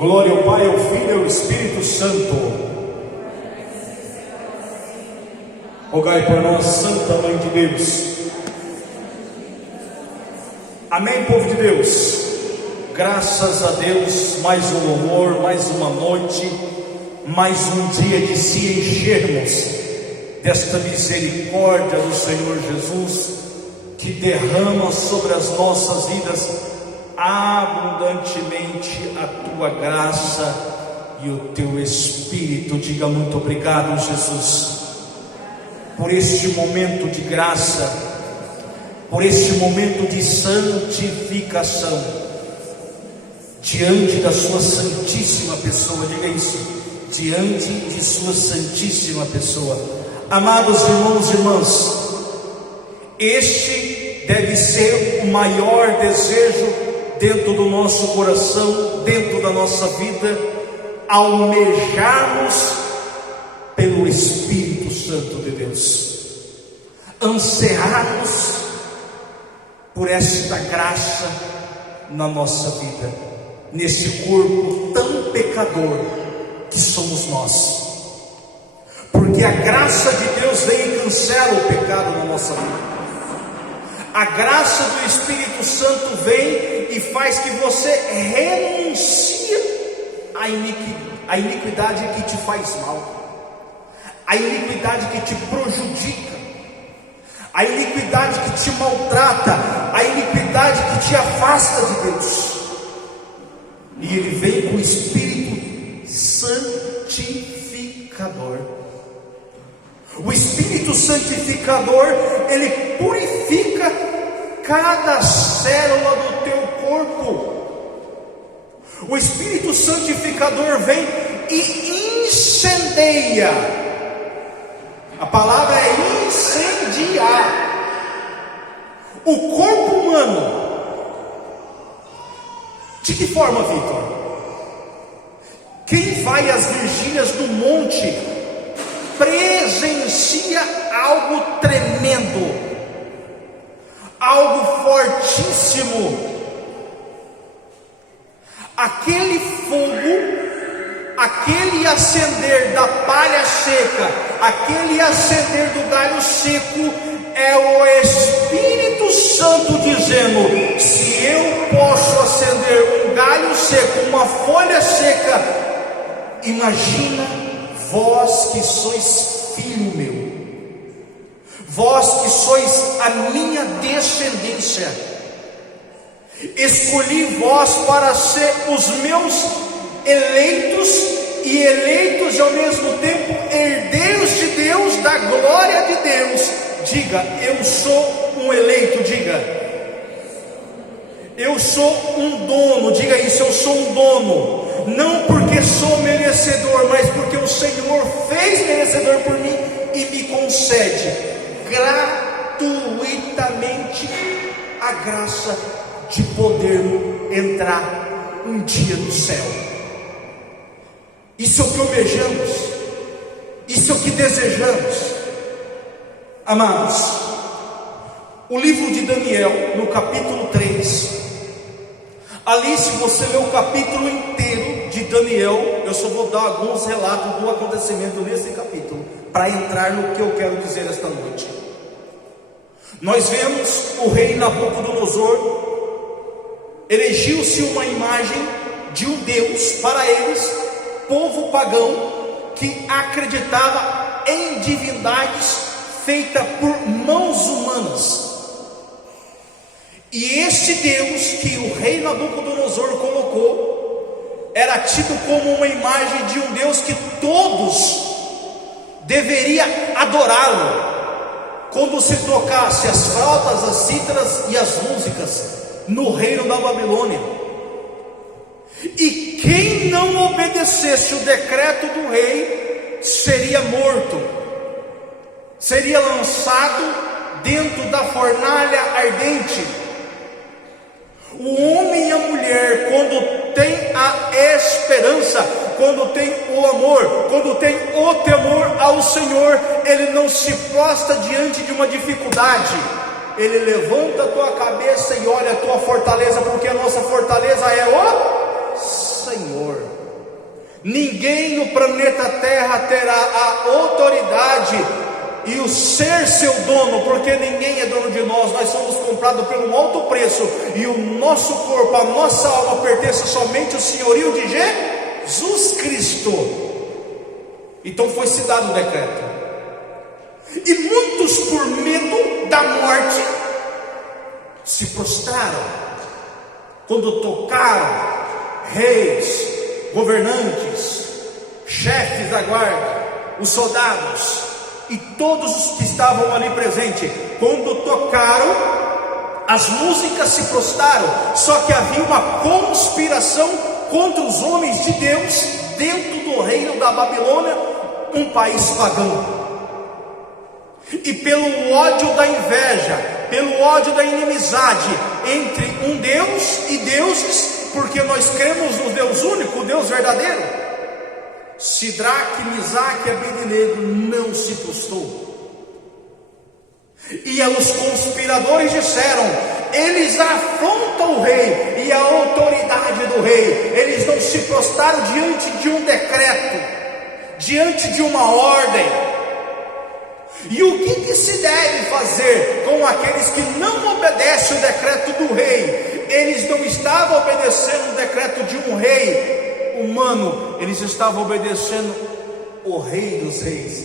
Glória ao Pai, ao Filho e ao Espírito Santo. Rogai por nós, Santa Mãe de Deus. Amém, povo de Deus. Graças a Deus, mais um louvor, mais uma noite, mais um dia de se enchermos desta misericórdia do Senhor Jesus, que derrama sobre as nossas vidas abundantemente a tua graça e o teu Espírito. Diga muito obrigado, Jesus, por este momento de graça, por este momento de santificação, diante da sua santíssima pessoa. Diga isso, diante de sua santíssima pessoa. Amados irmãos e irmãs, este deve ser o maior desejo dentro do nosso coração, dentro da nossa vida, almejarmos pelo Espírito Santo de Deus, ansiarmos por esta graça na nossa vida, nesse corpo tão pecador que somos nós, porque a graça de Deus vem e cancela o pecado na nossa vida. A graça do Espírito Santo vem e faz que você renuncie à iniquidade que te faz mal, a iniquidade que te prejudica, a iniquidade que te maltrata, a iniquidade que te afasta de Deus. E Ele vem com o Espírito santificador. O Espírito santificador, ele purifica cada célula do teu corpo. O Espírito santificador vem e incendeia. A palavra é incendiar o corpo humano. De que forma, Vitor? Quem vai às vigílias do monte presencia algo tremendo, algo fortíssimo. Aquele fogo, aquele acender da palha seca, aquele acender do galho seco, é o Espírito Santo dizendo: se eu posso acender um galho seco, uma folha seca, imagina vós que sois filho meu, vós que sois a minha descendência. Escolhi vós para ser os meus eleitos, e eleitos e ao mesmo tempo herdeiros de Deus, da glória de Deus. Diga, eu sou um eleito. Diga, eu sou um dono. Diga isso, eu sou um dono. Não porque sou merecedor, mas porque o Senhor fez merecedor por mim e me concede gratuitamente a graça de poder entrar um dia no céu. Isso é o que almejamos, isso é o que desejamos. Amados, o livro de Daniel, no capítulo 3, ali, se você ler o capítulo inteiro de Daniel, eu só vou dar alguns relatos do acontecimento nesse capítulo, para entrar no que eu quero dizer esta noite. Nós vemos o rei Nabucodonosor, erigiu-se uma imagem de um Deus para eles, povo pagão, que acreditava em divindades feitas por mãos humanas. E este Deus que o rei Nabucodonosor colocou era tido como uma imagem de um Deus que todos deveriam adorá-lo. Quando se tocasse as flautas, as cítaras e as músicas no reino da Babilônia, e quem não obedecesse o decreto do rei seria morto, seria lançado dentro da fornalha ardente. O homem e a mulher, quando tem a esperança, quando tem o amor, quando tem o temor ao Senhor, ele não se prostra diante de uma dificuldade, ele levanta a tua cabeça e olha a tua fortaleza, porque a nossa fortaleza é o Senhor. Ninguém no planeta Terra terá a autoridade e o ser seu dono, porque ninguém é dono de nós. Nós somos comprados por um alto preço, e o nosso corpo, a nossa alma pertence somente ao senhorio de Jesus Cristo. Então foi-se dado o decreto, e muitos, por medo da morte, se prostraram quando tocaram reis, governantes, chefes da guarda, os soldados e todos os que estavam ali presentes. Quando tocaram, as músicas se prostraram. Só que havia uma conspiração contra os homens de Deus dentro do reino da Babilônia, um país pagão. E pelo ódio da inveja, pelo ódio da inimizade entre um Deus e deuses, porque nós cremos no Deus único, o Deus verdadeiro, Sidraque, Misaque e Abednego não se prostrou. E os conspiradores disseram: eles afrontam o rei e a autoridade do rei. Eles não se prostraram diante de um decreto, diante de uma ordem. E o que se deve fazer com aqueles que não obedecem o decreto do rei? Eles não estavam obedecendo o decreto de um rei humano, eles estavam obedecendo o Rei dos Reis,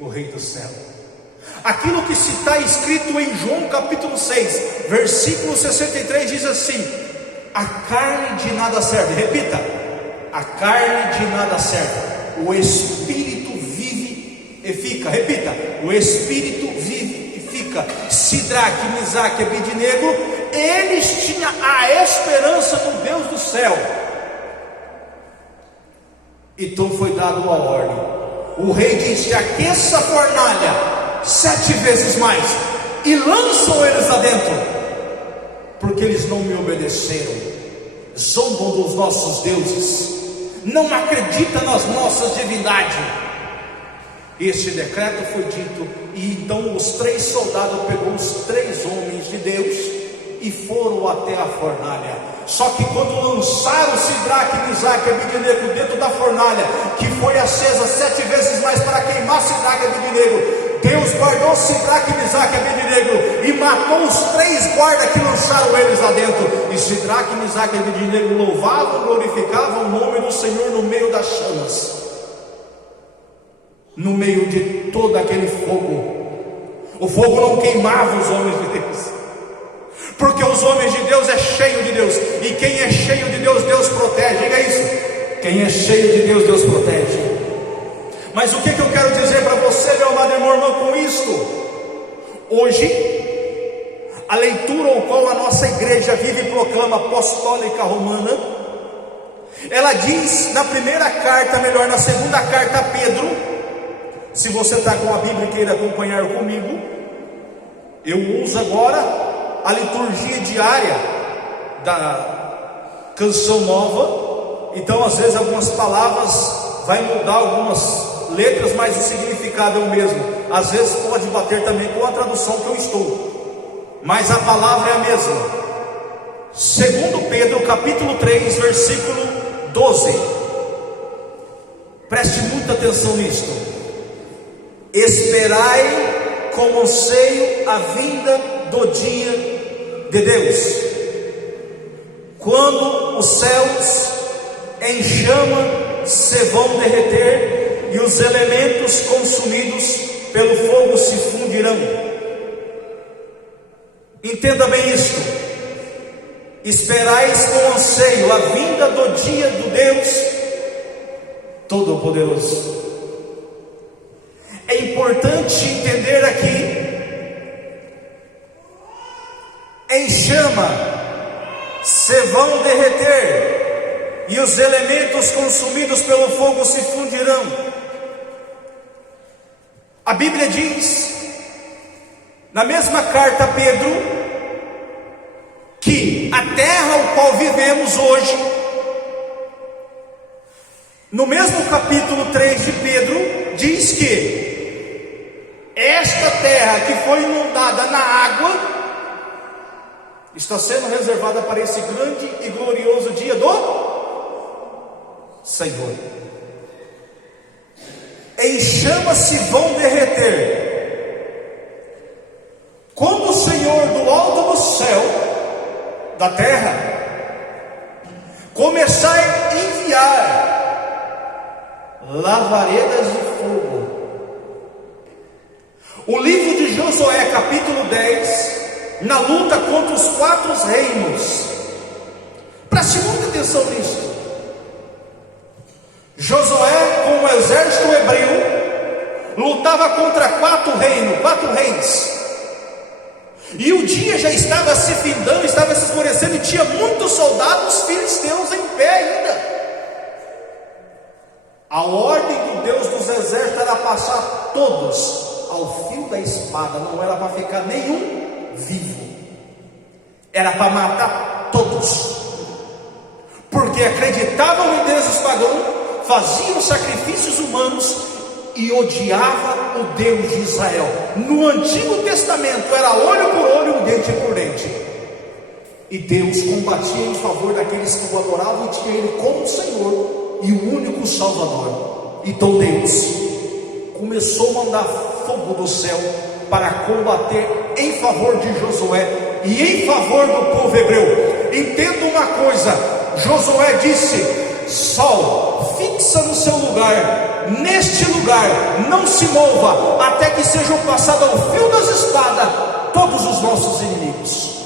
o Rei do céu. Aquilo que se está escrito em João capítulo 6, versículo 63 diz assim: a carne de nada serve. Repita: a carne de nada serve, o Espírito vivifica. Repita: o Espírito vivifica. Sidraque, Misaque e Abednego, eles tinham a esperança no Deus do céu. Então foi dada uma ordem. O rei disse: aqueça a fornalha 7 vezes mais e lançam eles lá dentro, porque eles não me obedeceram, zombam dos nossos deuses, não acreditam nas nossas divindades. Este decreto foi dito, e então os 3 soldados pegou os 3 homens de Deus e foram até a fornalha. Só que quando lançaram Sidraque, Misaque e Abednego dentro da fornalha, que foi acesa 7 vezes mais para queimar Sidraque e Abednego, Deus guardou Sidraque, Misaque e Abednego e matou os 3 guardas que lançaram eles lá dentro. E Sidraque, Misaque e Abednego louvavam, glorificavam o nome do Senhor no meio das chamas, no meio de todo aquele fogo. O fogo não queimava os homens de Deus, porque os homens de Deus é cheio de Deus, e quem é cheio de Deus, Deus protege. Diga isso: quem é cheio de Deus, Deus protege. Mas o que eu quero dizer para você, meu amado irmão, com isto? Hoje, a leitura ao qual a nossa igreja vive e proclama, apostólica romana, ela diz na primeira carta, melhor, na segunda carta a Pedro. Se você está com a Bíblia e queira acompanhar comigo, eu uso agora a liturgia diária da Canção Nova. Então às vezes algumas palavras vai mudar, algumas letras, mas o significado é o mesmo. Às vezes pode bater também com a tradução que eu estou, mas a palavra é a mesma. Segundo Pedro capítulo 3 versículo 12. Preste muita atenção nisto: esperai com anseio a vinda do dia de Deus, quando os céus em chama se vão derreter e os elementos consumidos pelo fogo se fundirão. Entenda bem isto: esperais com anseio a vinda do dia do Deus Todo-Poderoso. É importante entender aqui: em chama se vão derreter e os elementos consumidos pelo fogo se fundirão. A Bíblia diz, na mesma carta a Pedro, que a terra ao qual vivemos hoje, no mesmo capítulo 3 de Pedro, diz que esta terra que foi inundada na água está sendo reservada para esse grande e glorioso dia do Senhor. Em chamas se vão derreter. Quando o Senhor do alto do céu, da terra, começar a enviar lavaredas de fogo. O livro de Josué, capítulo 10, na luta contra os 4 reinos. Preste muita atenção nisso. Josué, com o exército hebreu, lutava contra 4 reis. E o dia já estava se findando, estava se escurecendo, e tinha muitos soldados filisteus em pé ainda. A ordem do Deus dos exércitos era passar todos ao fio da espada, não era para ficar nenhum vivo, era para matar todos, porque acreditavam em deuses pagãos, faziam sacrifícios humanos e odiava o Deus de Israel. No Antigo Testamento era olho por olho, dente por dente, e Deus combatia em favor daqueles que o adoravam e tinha Ele como Senhor e o único Salvador. Então Deus começou a mandar fogo do céu para combater em favor de Josué e em favor do povo hebreu. Entenda uma coisa: Josué disse: sol, fixa no seu lugar, neste lugar, não se mova, até que sejam passados ao fio das espadas todos os nossos inimigos.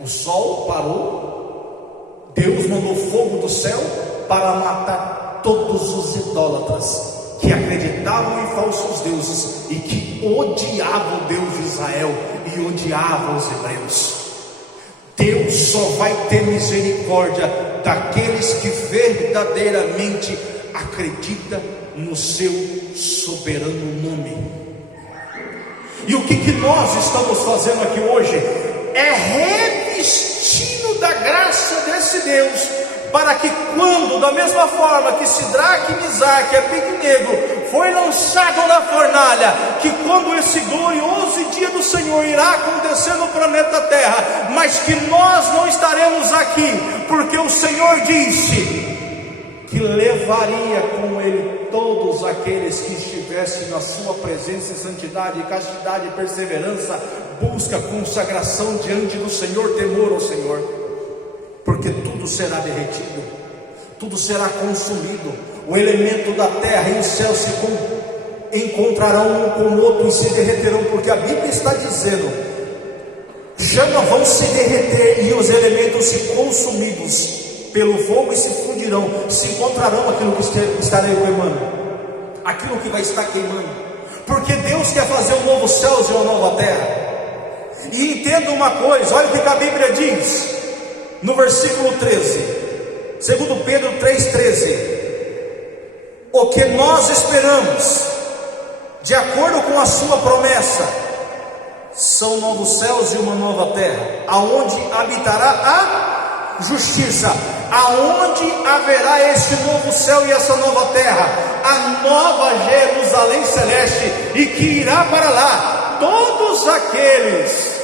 O sol parou, Deus mandou fogo do céu para matar todos os idólatras que acreditavam em falsos deuses e que odiavam o Deus de Israel e odiavam os hebreus. Deus só vai ter misericórdia daqueles que verdadeiramente acreditam no seu soberano nome. E o que nós estamos fazendo aqui hoje é revestindo da graça desse Deus, para que quando, da mesma forma que Sidraque, Misaque e Abednego foi lançado na fornalha, que quando esse glorioso dia do Senhor irá acontecer no planeta Terra, mas que nós não estaremos aqui, porque o Senhor disse que levaria com Ele todos aqueles que estivessem na sua presença em santidade, castidade, perseverança, busca, consagração diante do Senhor, temor ao Senhor, porque tudo será derretido, tudo será consumido, o elemento da terra e o céu se encontrarão um com o outro e se derreterão, porque a Bíblia está dizendo: chamas vão se derreter e os elementos se consumidos pelo fogo e se fundirão, se encontrarão aquilo que estarei queimando, aquilo que vai estar queimando, porque Deus quer fazer um novo céu e uma nova terra. E entenda uma coisa, olha o que a Bíblia diz no versículo 13, 2 Pedro 3,13: o que nós esperamos, de acordo com a sua promessa, são novos céus e uma nova terra, aonde habitará a justiça, aonde haverá este novo céu e essa nova terra, a nova Jerusalém celeste, e que irá para lá todos aqueles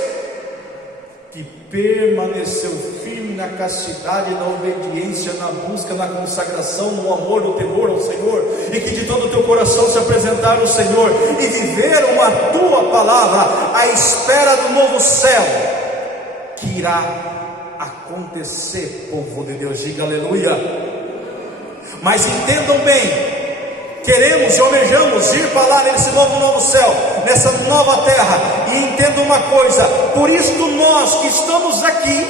que permaneceu firme na castidade, na obediência, na busca, na consagração, no amor, no temor ao Senhor, e que de todo o teu coração se apresentaram ao Senhor e viveram a tua palavra, à espera do novo céu que irá acontecer. Povo de Deus, diga aleluia. Mas entendam bem, queremos e almejamos ir para lá nesse novo céu, nessa nova terra. E entenda uma coisa: por isso nós que estamos aqui,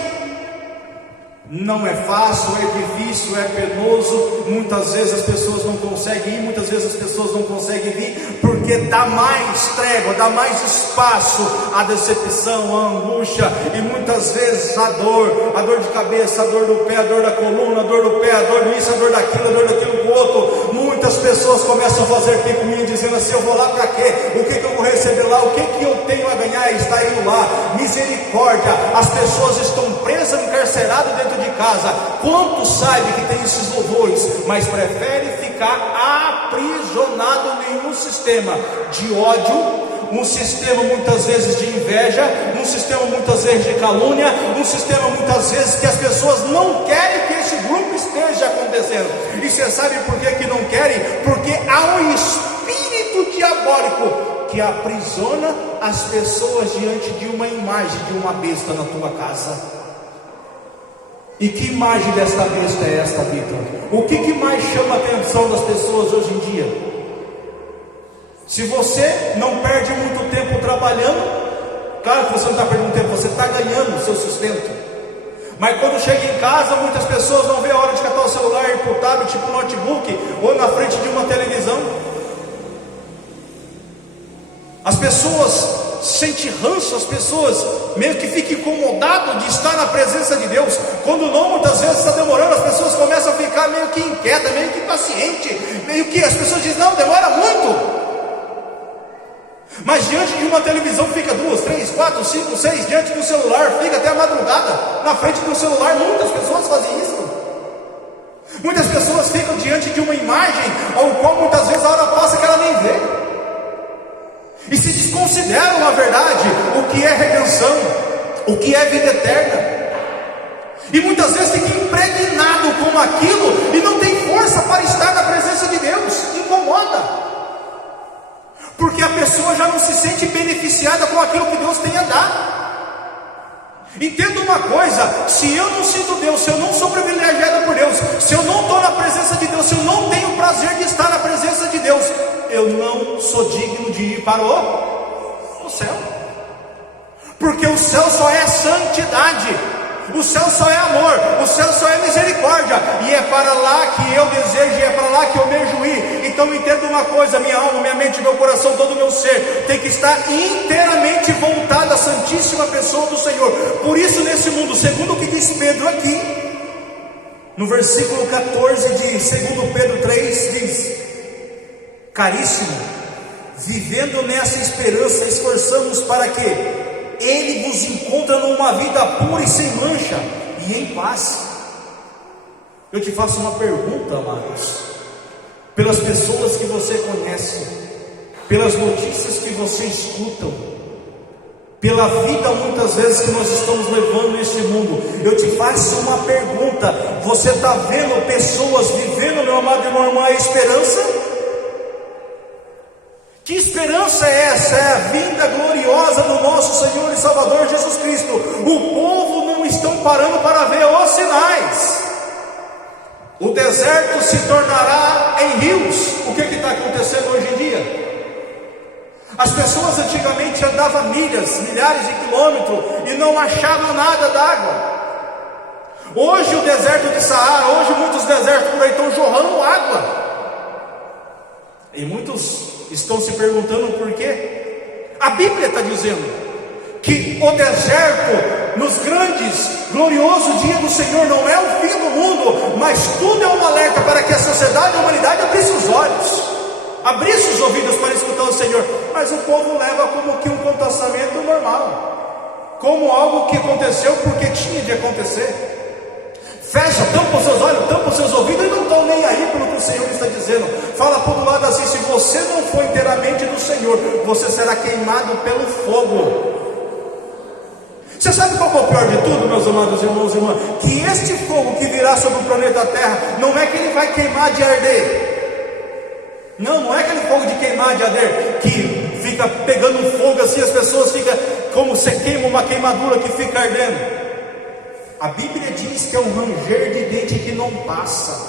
não é fácil, é difícil, é penoso. Muitas vezes as pessoas não conseguem ir, muitas vezes as pessoas não conseguem vir, porque dá mais trégua, dá mais espaço à decepção, à angústia, e muitas vezes a dor de cabeça, a dor do pé, a dor da coluna, a dor do pé, a dor disso, a dor daquilo com o outro. Muitas pessoas começam a fazer picuinha, dizendo assim: eu vou lá para quê? O que eu vou receber lá? O que eu tenho a ganhar está indo lá? Misericórdia, as pessoas estão presas, encarceradas dentro de casa. Quantos sabem que tem esses louvores, mas prefere ficar aprisionado em nenhum sistema de ódio, um sistema muitas vezes de inveja, um sistema muitas vezes de calúnia, um sistema muitas vezes que as pessoas não querem que esse grupo esteja acontecendo. E você sabe por que não querem? Porque há um espírito diabólico que aprisiona as pessoas diante de uma imagem de uma besta na tua casa. E que imagem desta besta é esta, Vitor? O que mais chama a atenção das pessoas hoje em dia? Se você não perde muito tempo trabalhando, claro que você não está perdendo tempo, você está ganhando o seu sustento. Mas quando chega em casa, muitas pessoas não vê a hora de catar o celular, ir para o tablet, tipo notebook, ou na frente de uma televisão. As pessoas sentem ranço, as pessoas meio que ficam incomodadas de estar na presença de Deus. Quando não, muitas vezes está demorando, as pessoas começam a ficar meio que inquietas, meio que impacientes, meio que as pessoas dizem, não, demora muito. Mas diante de uma televisão fica 2, 3, 4, 5, 6, diante do celular, fica até a madrugada, na frente do celular. Muitas pessoas fazem isso. Muitas pessoas ficam diante de uma imagem, ao qual muitas vezes a hora passa que ela nem vê. E se desconsideram, na verdade, o que é redenção, o que é vida eterna. E muitas vezes fica impregnado com aquilo e não tem força para estar na presença de Deus. Incomoda. Porque a pessoa já não se sente beneficiada com aquilo que Deus tem a dar. Entenda uma coisa: se eu não sinto Deus, se eu não sou privilegiado por Deus, se eu não estou na presença de Deus, se eu não tenho o prazer de estar na presença de Deus, eu não sou digno de ir para o céu. Porque o céu só é santidade, o céu só é amor, o céu só é misericórdia, e é para lá que eu desejo, e é para lá que eu desejo ir. Então entenda uma coisa: minha alma, minha mente, meu coração, todo o meu ser tem que estar inteiramente voltado à santíssima pessoa do Senhor. Por isso, nesse mundo, segundo o que diz Pedro aqui, no versículo 14 de 2 Pedro 3, diz: caríssimo, vivendo nessa esperança, esforçamos para que Ele vos encontre numa vida pura e sem mancha e em paz. Eu te faço uma pergunta, amados. Pelas pessoas que você conhece, pelas notícias que você escuta, pela vida muitas vezes que nós estamos levando nesse mundo, eu te faço uma pergunta: você está vendo pessoas vivendo, meu amado irmão, irmã, a esperança? Que esperança é essa? É a vinda gloriosa do nosso Senhor e Salvador Jesus Cristo. O povo não estão parando para ver os sinais. O deserto se tornará em rios. O que está acontecendo hoje em dia? As pessoas antigamente andavam milhares de quilômetros e não achavam nada d'água. Hoje o deserto de Saara, hoje muitos desertos por aí estão jorrando água. E muitos estão se perguntando por quê. A Bíblia está dizendo que o deserto, nos grandes, gloriosos dias do Senhor, não é o fim do mundo, mas tudo é um alerta para que a sociedade, a humanidade abrisse os olhos, abrisse os ouvidos para escutar o Senhor. Mas o povo leva como que um comportamento normal, como algo que aconteceu porque tinha de acontecer. Fecha, tampa os seus olhos, tampa os seus ouvidos e não estão nem aí pelo que o Senhor está dizendo. Fala por do lado assim: se você não for inteiramente do Senhor, você será queimado pelo fogo. Você sabe qual é o pior de tudo, meus amados irmãos e irmãs? Que este fogo que virá sobre o planeta Terra, não é que ele vai queimar de arder. Não é aquele fogo de queimar de arder, que fica pegando fogo assim, as pessoas ficam como se queima uma queimadura que fica ardendo. A Bíblia diz que é um ranger de dente que não passa.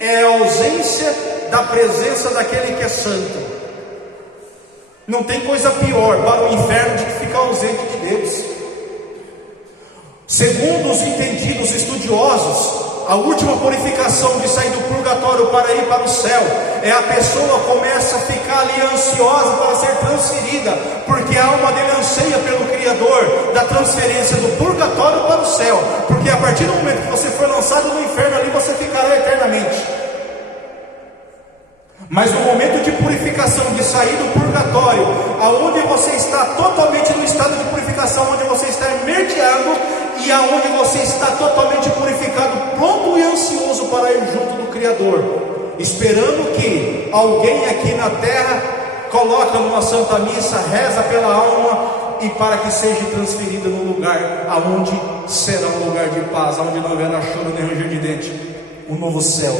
É a ausência da presença daquele que é santo. Não tem coisa pior para o inferno do que ficar ausente de Deus. Segundo os entendidos estudiosos, a última purificação de sair do purgatório para ir para o céu é a pessoa começa a ficar ali ansiosa para ser transferida, porque a alma dele anseia pelo Criador da transferência do purgatório para o céu, porque a partir do momento que você for lançado no inferno, ali você ficará eternamente. Mas no momento de purificação, de sair do purgatório, aonde você está totalmente no estado de purificação, onde você está merdeando e aonde você está totalmente purificado, pronto e ansioso para ir junto do Criador, esperando que alguém aqui na terra coloca numa santa missa, reza pela alma e para que seja transferida no lugar aonde será um lugar de paz, aonde não haverá choro nem ranger de dente, o novo céu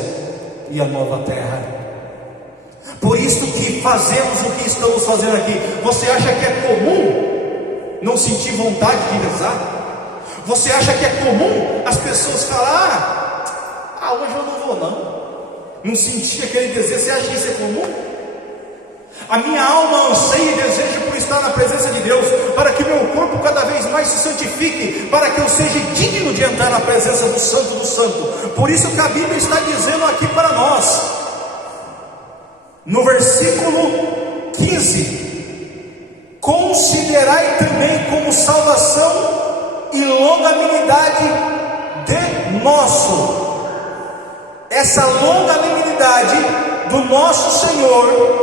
e a nova terra. Por isso que fazemos o que estamos fazendo aqui. Você acha que é comum não sentir vontade de rezar? Você acha que é comum as pessoas falar: hoje eu não vou não sentir aquele desejo? Você acha que isso é comum? A minha alma anseia e deseja por estar na presença de Deus, para que meu corpo cada vez mais se santifique, para que eu seja digno de entrar na presença do Santo do Santo. Por isso que a Bíblia está dizendo aqui para nós, no versículo 15: considerai também como salvação e longanimidade de nosso. Essa longanimidade do nosso Senhor,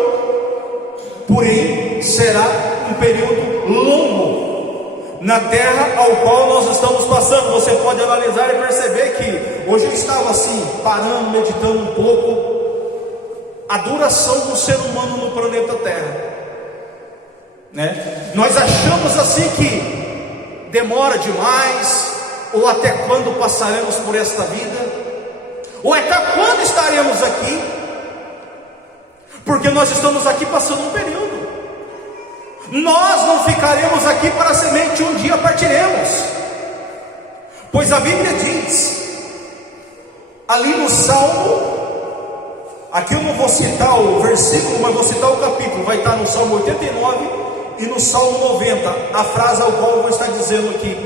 porém, será um período longo na terra ao qual nós estamos passando. Você pode analisar e perceber que hoje eu estava assim, parando, meditando um pouco a duração do ser humano no planeta Terra, né? Nós achamos assim que demora demais, ou até quando passaremos por esta vida, ou até quando estaremos aqui, porque nós estamos aqui passando um período. Nós não ficaremos aqui para a semente, um dia partiremos, pois a Bíblia diz ali no Salmo, aqui eu não vou citar o versículo, mas vou citar o capítulo, vai estar no Salmo 89 e no Salmo 90, a frase ao qual eu vou estar dizendo aqui.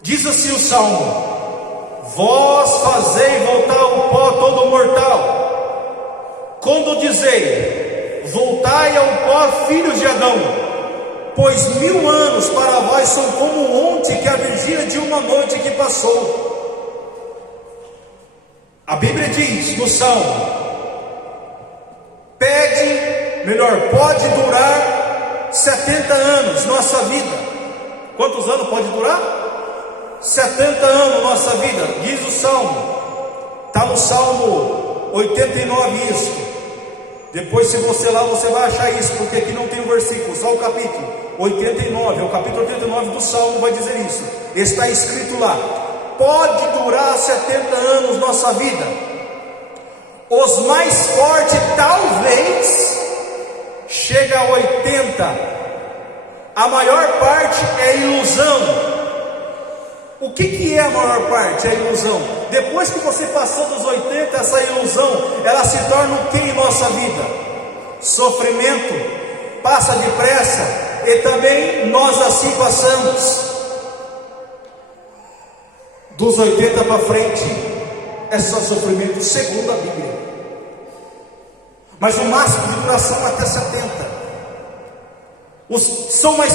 Diz assim o Salmo: vós fazei voltar o pó todo mortal, quando dizei, voltai ao pó, filhos de Adão, pois 1000 anos para vós são como ontem, que a vigília de uma noite que passou. A Bíblia diz no Salmo: pode durar 70 anos nossa vida. Quantos anos pode durar? 70 anos nossa vida, diz o Salmo. Está no Salmo 89 isso. Depois, se você lá, você vai achar isso, porque aqui não tem o versículo, só o capítulo 89, o capítulo 89 do Salmo vai dizer isso. Está escrito lá: pode durar 70 anos nossa vida. Os mais fortes talvez chega a 80. A maior parte é ilusão. O que é a maior parte? É a ilusão. Depois que você passou dos 80, essa ilusão, ela se torna o que em nossa vida? Sofrimento, passa depressa, e também nós assim passamos. Dos 80 para frente é só sofrimento, segundo a Bíblia. Mas o máximo de duração é até 70. São mais